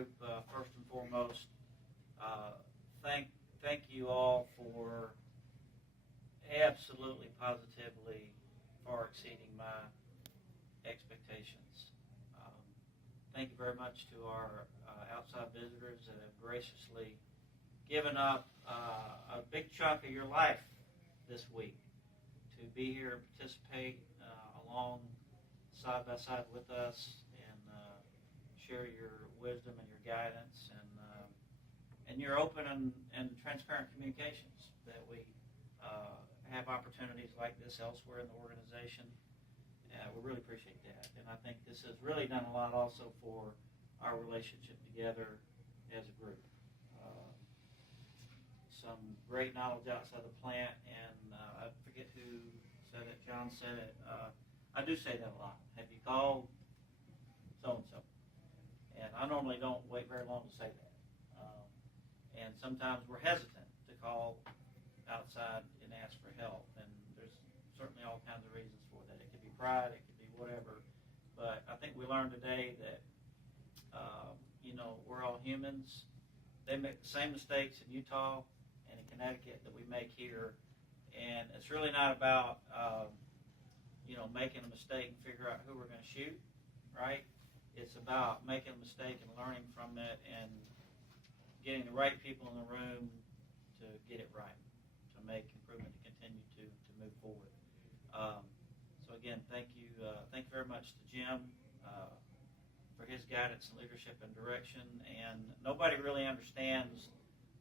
group, first and foremost, uh, thank you all for absolutely, positively, far exceeding my expectations. Thank you very much to our outside visitors that have graciously given up a big chunk of your life this week to be here and participate along side by side with us and share your wisdom and your guidance and your open and transparent communications that we have opportunities like this elsewhere in the organization. We really appreciate that, and I think this has really done a lot also for our relationship together as a group. Some great knowledge outside the plant, and I forget who said it. John said it. I do say that a lot. Have you called so-and-so? And I normally don't wait very long to say that. And sometimes we're hesitant to call outside and ask for help, and there's certainly all kinds of reasons for that. It could be pride, it could be whatever, but I think we learned today that we're all humans. They make the same mistakes in Utah and in Connecticut that we make here, and it's really not about making a mistake and figure out who we're going to shoot, right? It's about making a mistake and learning from it and getting the right people in the room to get it right, to make improvement, to continue to move forward. So again, thank you very much to Jim for his guidance and leadership and direction. And nobody really understands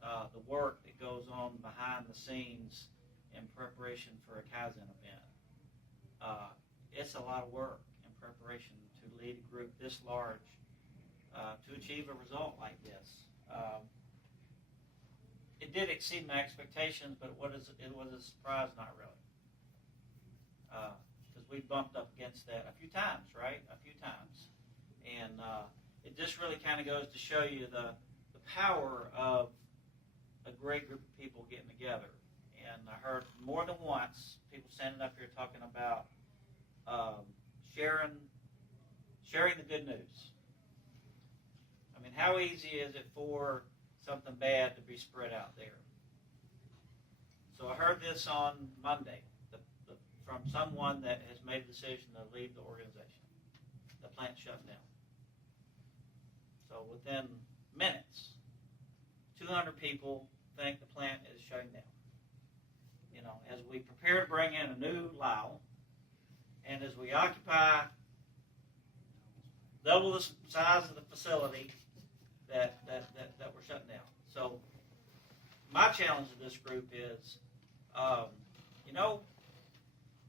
the work that goes on behind the scenes in preparation for a Kaizen event. It's a lot of work in preparation to lead a group this large to achieve a result like this. It did exceed my expectations, but it was a surprise, not really. Because we bumped up against that a few times, right? A few times. And it just really kind of goes to show you the power of a great group of people getting together. And I heard more than once people standing up here talking about sharing the good news. I mean, how easy is it for something bad to be spread out there? So I heard this on Monday from someone that has made a decision to leave the organization. The plant shut down. So within minutes, 200 people think the plant is shutting down. As we prepare to bring in a new Lyle, and as we occupy double the size of the facility that we're shutting down. So my challenge to this group is,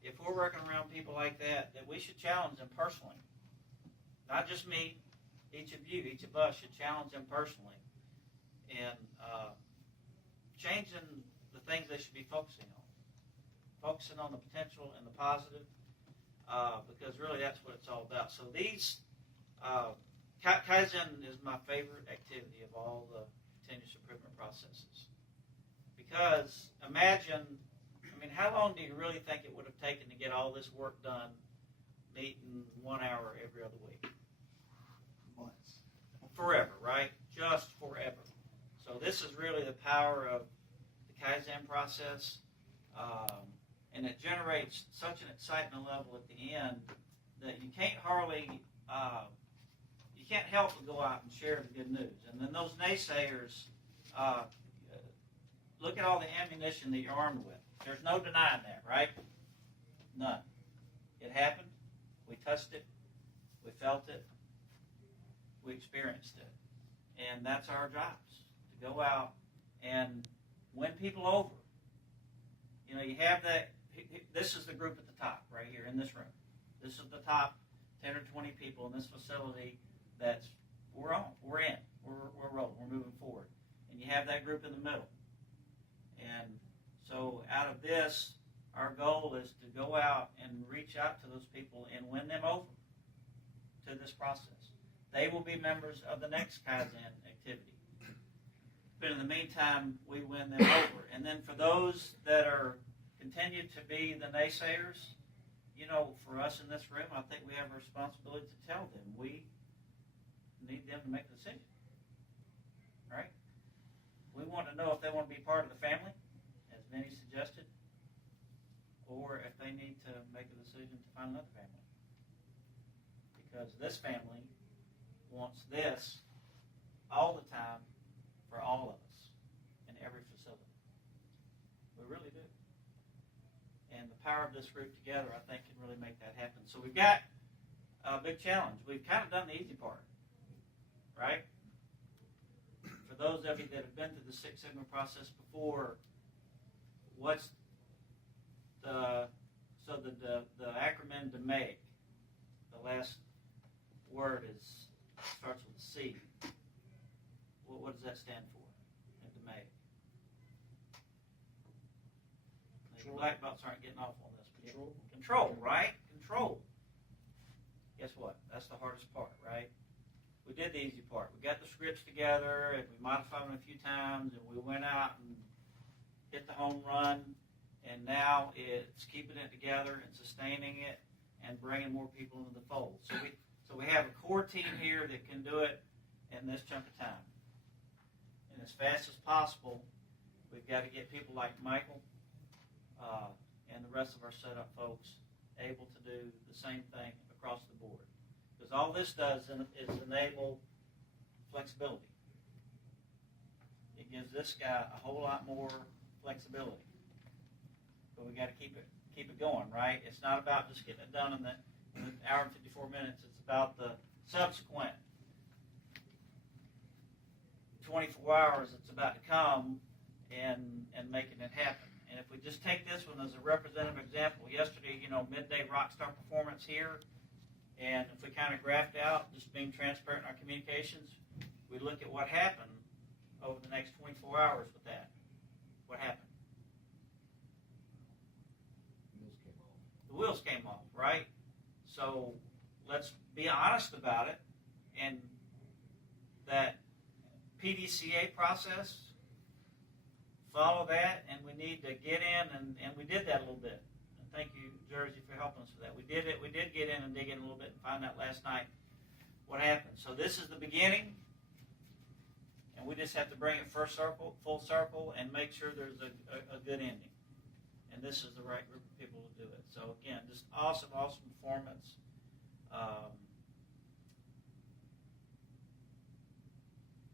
if we're working around people like that we should challenge them personally. Not just me, each of us should challenge them personally and changing the things they should be focusing on the potential and the positive, because really that's what it's all about. So these Kaizen is my favorite activity of all the continuous improvement processes, because imagine, how long do you really think it would have taken to get all this work done, meeting 1 hour every other week? Months. Forever, right? Just forever. So this is really the power of the Kaizen process, and it generates such an excitement level at the end that you can't help but go out and share the good news. And then those naysayers, look at all the ammunition that you're armed with. There's no denying that, right? None. It happened. We touched it. We felt it. We experienced it. And that's our jobs, to go out and win people over. You have that. This is the group at the top right here in this room. This is the top 10 or 20 people in this facility we're in. We're rolling. We're moving forward. And you have that group in the middle. And so out of this, our goal is to go out and reach out to those people and win them over to this process. They will be members of the next Kaizen activity. But in the meantime, we win them over. And then for those that are continue to be the naysayers, for us in this room, I think we have a responsibility to tell them we need them to make a decision. to know if they want to be part of the family, as Vinny suggested, or if they need to make a decision to find another family. Because this family wants this all the time for all of us in every facility. We really do. And the power of this group together, I think, can really make that happen. So we've got a big challenge. We've kind of done the easy part, right? For those of you that have been through the Six Sigma process before, what's the acronym DMAIC, the last word starts with a C. What does that stand for in DMAIC? The black belts aren't getting off on this. Control. Control, right? Control. Guess what? That's the hardest part, right? We did the easy part. We got the scripts together, and we modified them a few times, and we went out and hit the home run, and now it's keeping it together and sustaining it and bringing more people into the fold. So we have a core team here that can do it in this chunk of time. And as fast as possible, we've got to get people like Michael and the rest of our setup folks able to do the same thing across the board. Because all this does is enable flexibility. It gives this guy a whole lot more flexibility. But we got to keep it going, right? It's not about just getting it done in an hour and 54 minutes. It's about the subsequent 24 hours that's about to come and making it happen. And if we just take this one as a representative example, yesterday, midday rockstar performance here, and if we kind of graphed out, just being transparent in our communications, we look at what happened over the next 24 hours with that. What happened? The wheels came off, right? So let's be honest about it, and that PDCA process, follow that, and we need to get in, and we did that a little bit. And thank you, Jersey, for helping us with that. We did get in and dig in a little bit and find out last night what happened. So this is the beginning, and we just have to bring it full circle, and make sure there's a good ending. And this is the right group of people to do it. So again, just awesome performance.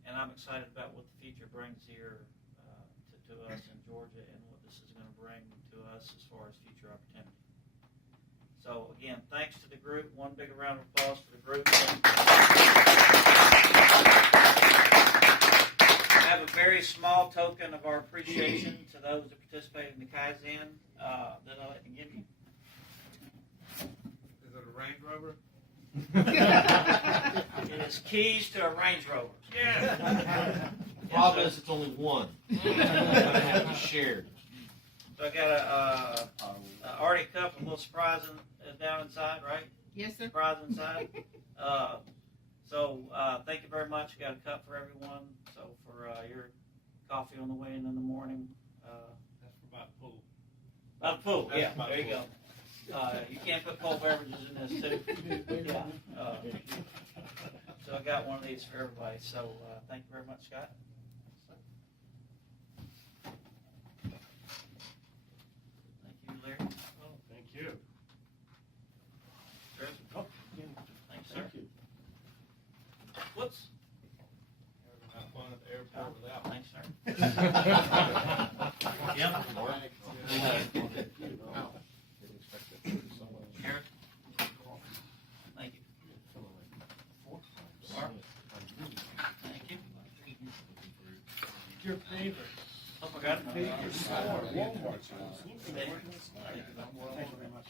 And I'm excited about what the future brings here to us in Georgia, and what this is going to bring to us as far as future opportunity. So again, thanks to the group. One big round of applause for the group. I have a very small token of our appreciation to those that participated in the Kaizen that I'd like to give you. Is it a Range Rover? It is keys to a Range Rover. Yeah. The problem is it's only one. We're going to have to share. So I got a Arctic cup, a little surprise down inside, right? Yes, sir. Surprise inside. So thank you very much. Got a cup for everyone. So for your coffee on the way in the morning. That's for about pool. About the pool, That's yeah. about There you pool. go. You can't put cold beverages in this too. Yeah. So I got one of these for everybody. So thank you very much, Scott. Thank you, Larry. Oh, thank you. Chris? Oh, Thanks, sir. thank you. Whoops. Never have fun at the airport without. Thanks, sir. Jim? Eric? Thank you. Mark? Thank you. Your favorite. Oh, I got it. Favorite store, Walmart. Thank you. Thank you very much.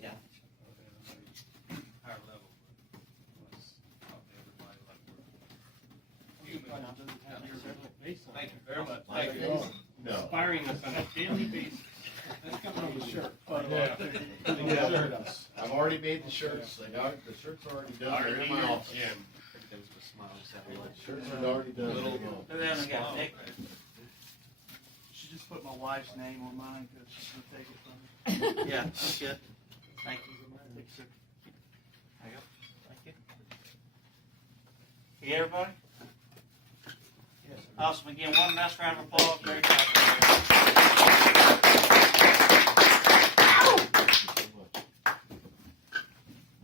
Yeah. Higher level. Let's talk to everybody like we're. Thank you very much. Thank you. No. Inspiring us on a daily basis. That's coming on the shirt. Yeah. I've already made the shirts. The shirts are already done. They're in my office. Shirts are already done. And then we got Nick. She just put my wife's name on mine because she's going to take it from me. Yeah, that's good. Thank you. There you go. Thank you. You everybody? Yes. Awesome. Again, one last round of applause. Great job.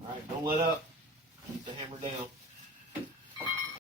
All right, don't let up. Keep the hammer down.